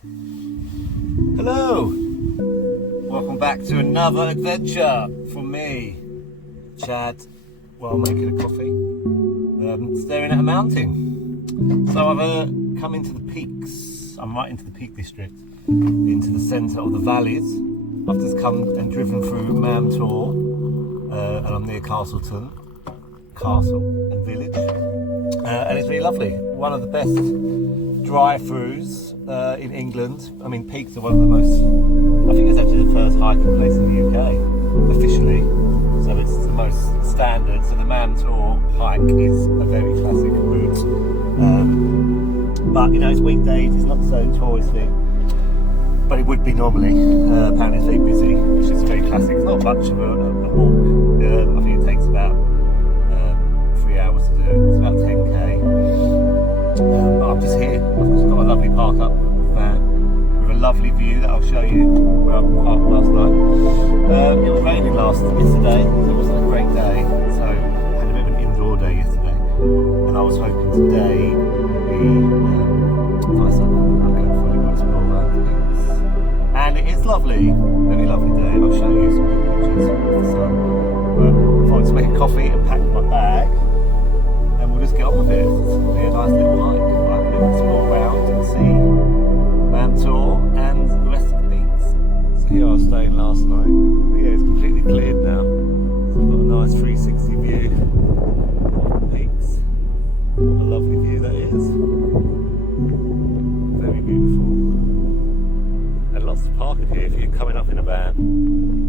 Hello! Welcome back to another adventure from me, Chad, while making a coffee, staring at a mountain. So I've come into the peaks. I'm right into the Peak District, into the centre of the valleys. I've just come and driven through Mam Tor, and I'm near Calston Village, and it's really lovely. One of the best drive-throughs in England. I mean, peaks are one of the most, I think it's actually the first hiking place in the UK, officially. So it's the most standard. So the Mam Tor hike is a very classic route. But, you know, it's weekdays, it's not so touristy. But it would be normally. Apparently it's very busy, which is very classic. It's not much of a walk. I think it takes about 3 hours to do. It's about 10k. But I'm just here. I've just got a lovely park up van with a lovely view that I'll show you where I parked last night. It was raining yesterday, so it wasn't a great day. So I had a bit of an indoor day yesterday, and I was hoping today would be nicer. I'm going for a little explore around the peaks, and it is lovely. Very lovely day. I'll show you some good pictures of the sun. But I thought to make a coffee and pack my bag, and we'll just get on with it. It'll be a nice little hike. I can explore around and see Mam Tor and the rest of the peaks. So here I was staying last night. But yeah, it's completely cleared now. So I've got a nice 360 view of the peaks. What a lovely view that is. Very beautiful. And lots of parking here if you're coming up in a van.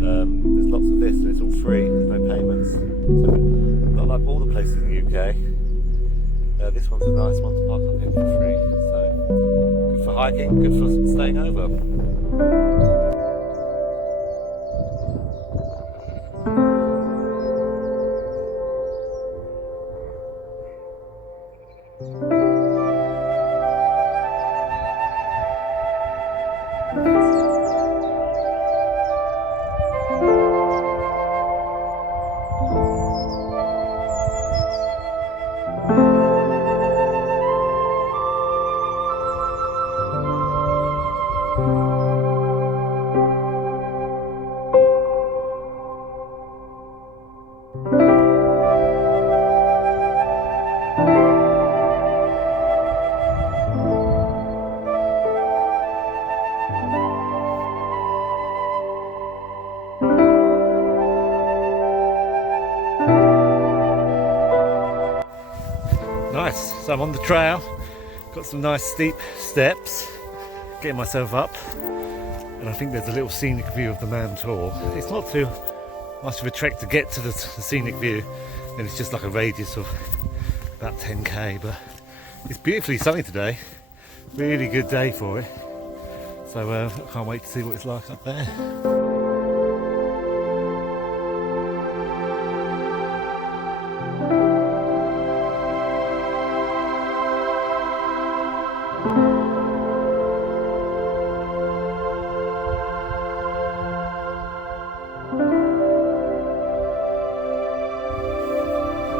There's lots of this and it's all free, there's no payments. So not like all the places in the UK. This one's a nice one to park up in for free. So good for hiking, good for staying over. Nice, so I'm on the trail, got some nice steep steps, getting myself up, and I think there's a little scenic view of the Mam Tor. It's not too much of a trek to get to the scenic view, and it's just like a radius of about 10k, but it's beautifully sunny today, really good day for it, so I can't wait to see what it's like up there.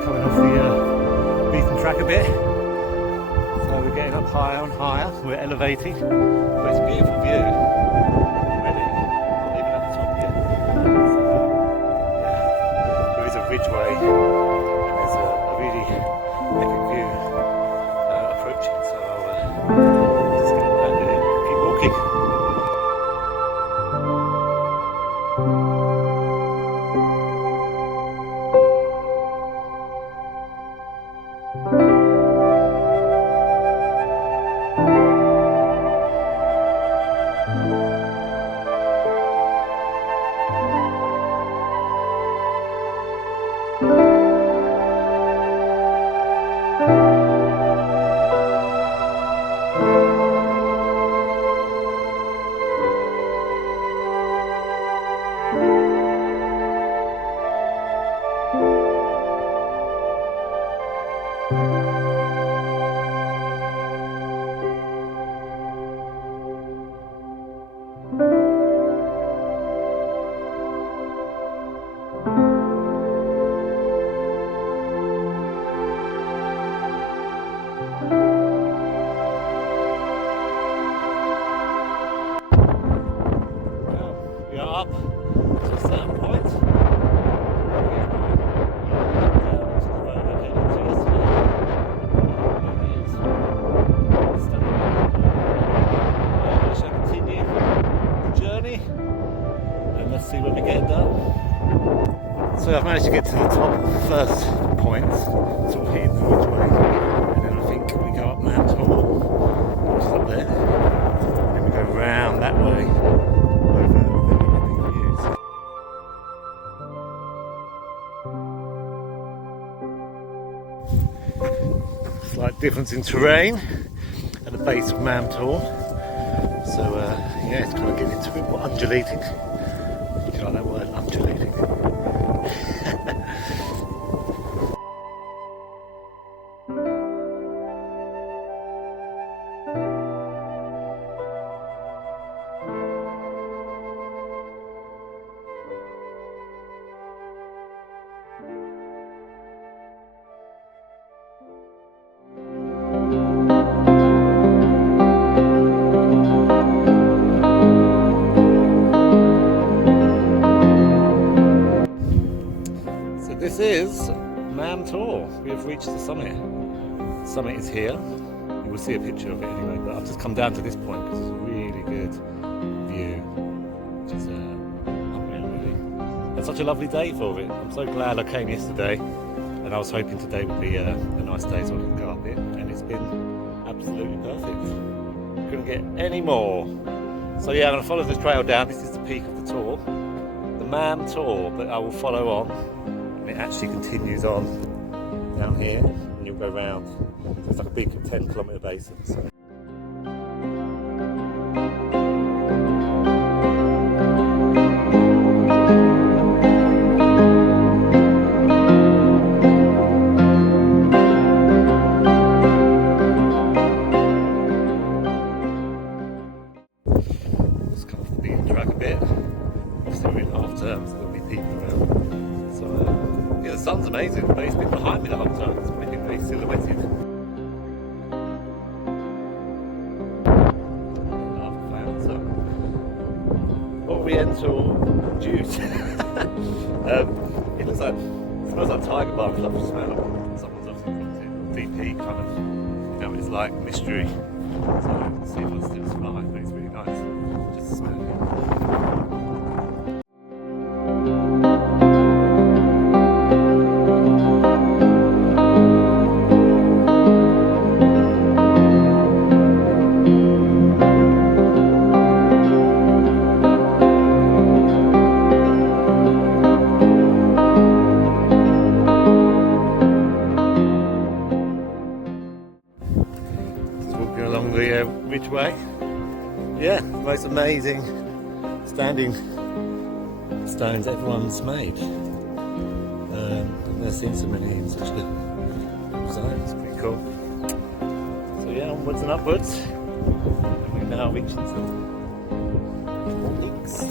Coming off the beaten track a bit, so we're getting up higher and higher, we're elevating, but it's a beautiful view already, not even at the top yet. So, yeah, there is a ridgeway and there's a really epic view approaching, so I'll just get on that and keep walking. So I've managed to get to the top first point, sort of hitting the ridgeway, and then I think we go up Mam Tor, which is up there, and then we go round that way over very epic views. Slight difference in terrain at the base of Mam Tor. So yeah, it's kind of getting into a bit more undulating. Do you like that word, undulating? This is Mam Tor. We have reached the summit. The summit is here. You will see a picture of it anyway, but I've just come down to this point because it's a really good view, which is unreal really. It's such a lovely day for it. I'm so glad I came yesterday, and I was hoping today would be a nice day so I could go up it, and it's been absolutely perfect. Couldn't get any more. So yeah, I'm going to follow this trail down. This is the peak of the tour, the Mam Tor, but I will follow on. It actually continues on down here and you'll go round. So it's like a big 10-kilometre basin. So. Let's come off the beaten track a bit. Obviously we're in half term, so there'll be people around. So yeah, the sun's amazing, but it's been behind me the whole time. It's been very silhouetted. Oriental juice. It looks like, it smells like tiger balm. I love the smell. Someone's obviously cooked it. VP kind of, you know what it's like, mystery. So let's see if I still survive, but it's really nice. Just to smell it. Along the ridgeway. Yeah, the most amazing standing stones everyone's made. I've never seen so many in such a zone. It's pretty cool. So yeah, onwards and upwards. And we're now reaching some peaks.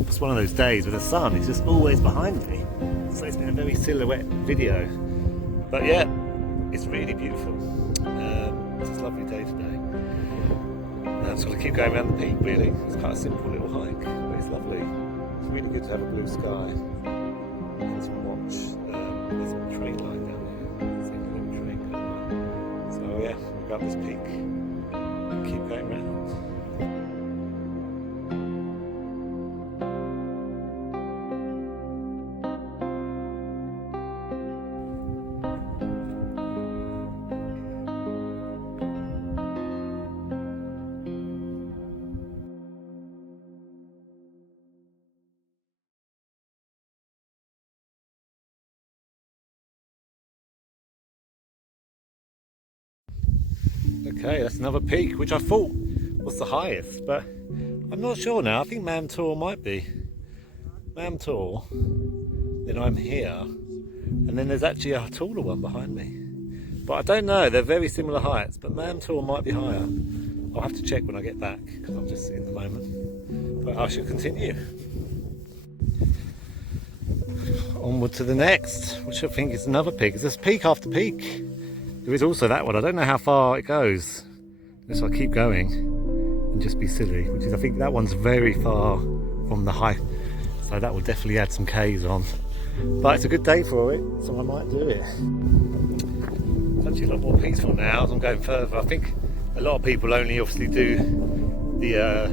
It's one of those days with the sun, it's just always behind me. So it's been a very silhouette video. But yeah, it's really beautiful. It's a lovely day today. I've got to keep going around the peak really. It's quite a simple little hike, but it's lovely. It's really good to have a blue sky and to watch. There's a train line down there. It's like a little train going by. So yeah, we'll go up this peak and keep going around. Okay, that's another peak, which I thought was the highest, but I'm not sure now. I think Mam Tor might be. Mam Tor, then I'm here, and then there's actually a taller one behind me. But I don't know, they're very similar heights, but Mam Tor might be higher. I'll have to check when I get back, because I'm just sitting at the moment. But I shall continue. Onward to the next, which I think is another peak. There's peak after peak. There is also that one. I don't know how far it goes. So I'll keep going and just be silly, which is, I think that one's very far from the height. So that will definitely add some K's on. But it's a good day for it, so I might do it. It's actually a lot more peaceful now as I'm going further. I think a lot of people only obviously do the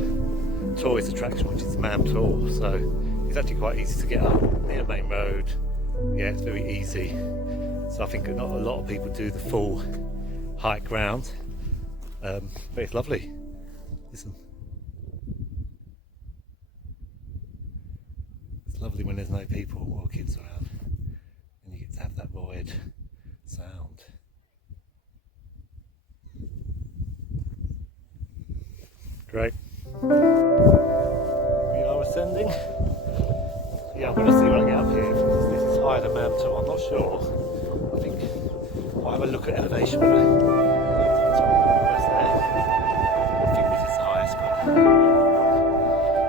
tourist attraction, which is Mam Tor. So it's actually quite easy to get up near the main road. Yeah, it's very easy. So I think not a lot of people do the full hike round, but it's lovely. Listen, it's lovely when there's no people or kids around, and you get to have that void sound. Great. We are ascending. Yeah, I'm going to see when I get up here. This is higher than Mam Tor. I'm not sure. I think I'll have a look at elevation when I get to the top there. I think this is the highest, but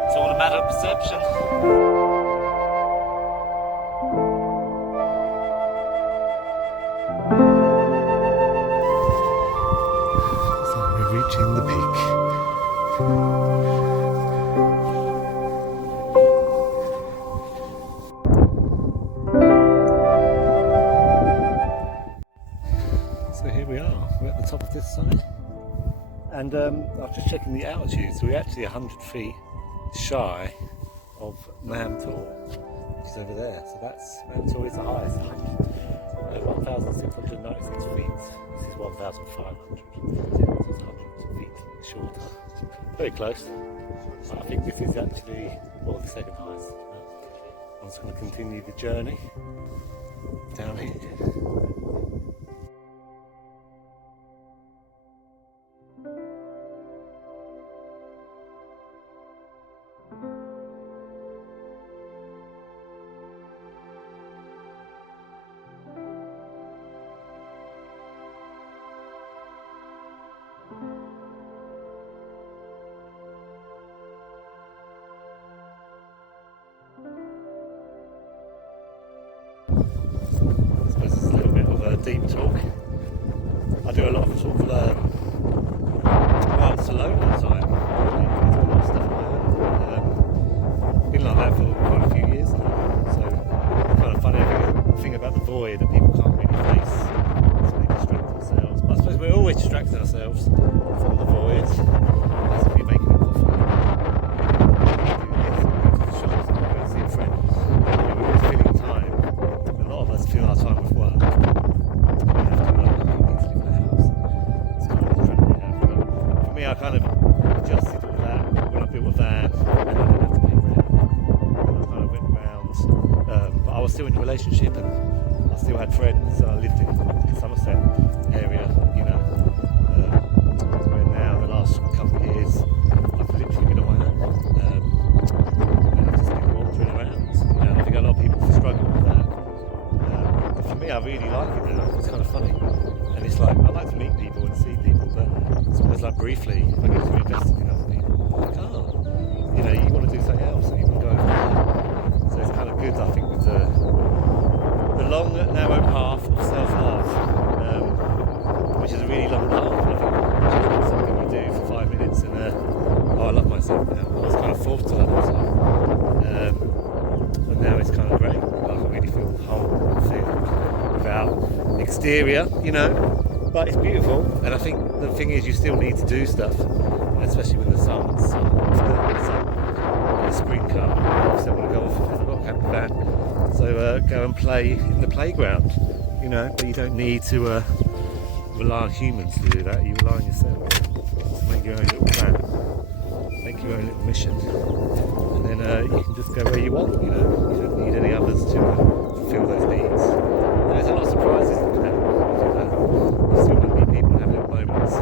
it's all a matter of perception. So we're reaching the peak. So here we are, we're at the top of this side, and I was just checking the altitude, so we're actually 100 feet shy of Mam Tor, which is over there. So that's, Mam Tor is the highest, 1,696 feet, this is 1,500, so it's 100 feet shorter, very close. I think this is actually, well, the second highest. I'm just going to continue the journey down here. Deep talk. I do a lot of sort of runs alone all the time. I do a lot of stuff on my own. Been like that for quite a few years now. So kind of funny thing about the void that people can't really face. So they distract themselves. But I suppose we're always distracting ourselves from the void. As if you're making a coffee. You do this, go to the shops, go and see a friend. We're always filling time. A lot of us fill our time with work. I kind of adjusted all that when I built a van and I didn't have to pay rent. And I kind of went around, but I was still in a relationship and I still had friends. I lived in the Somerset area, you know. Where now, the last couple of years, I've literally been on my own. And I've just been wandering around. You know, I think a lot of people struggle with that. But for me, I really like it now. It's kind of funny. And it's like, I like to meet people and see people, but it's almost like briefly, if I get too invested in other people, I can't. You know, you want to do something else and you want to go over there. So it's kind of good, I think, with the long, narrow path of self-love, which is a really long path. And I think it's something you do for 5 minutes and, oh, I love myself now. I was kind of forced to love myself. But now it's kind of great. Like, I really feel whole, without exterior, you know, but it's beautiful. And I think the thing is, you still need to do stuff, especially when the sun's the spring come. So I want to go off because I've got a camper van, so go and play in the playground, you know. But you don't need to rely on humans to do that. You rely on yourself to make your own little plan, make your own little mission, and then you can just go where you want, you know. You don't need any others to fulfill those needs. There's a lot of surprises in that. You still want to meet people and have little moments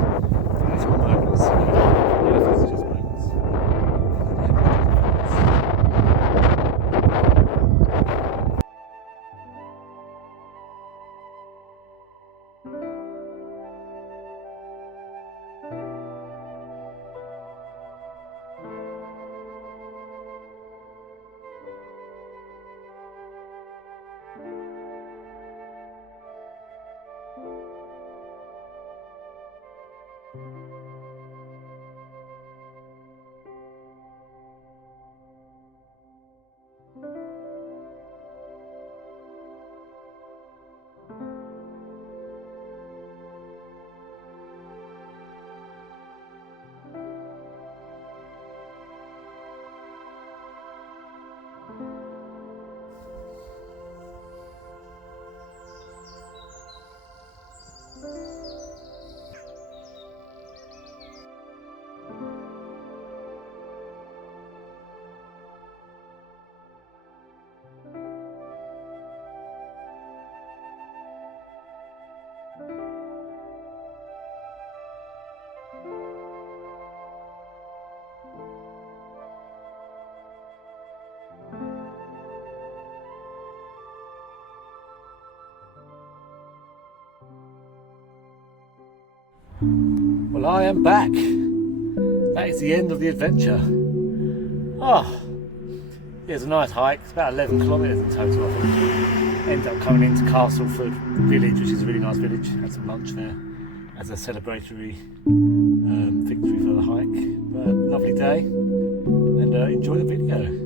Well, I am back. That is the end of the adventure. Oh, it was a nice hike. It's about 11 kilometres in total, I think. Ended up coming into Calston Village, which is a really nice village. Had some lunch there as a celebratory victory for the hike. But lovely day, and enjoy the video.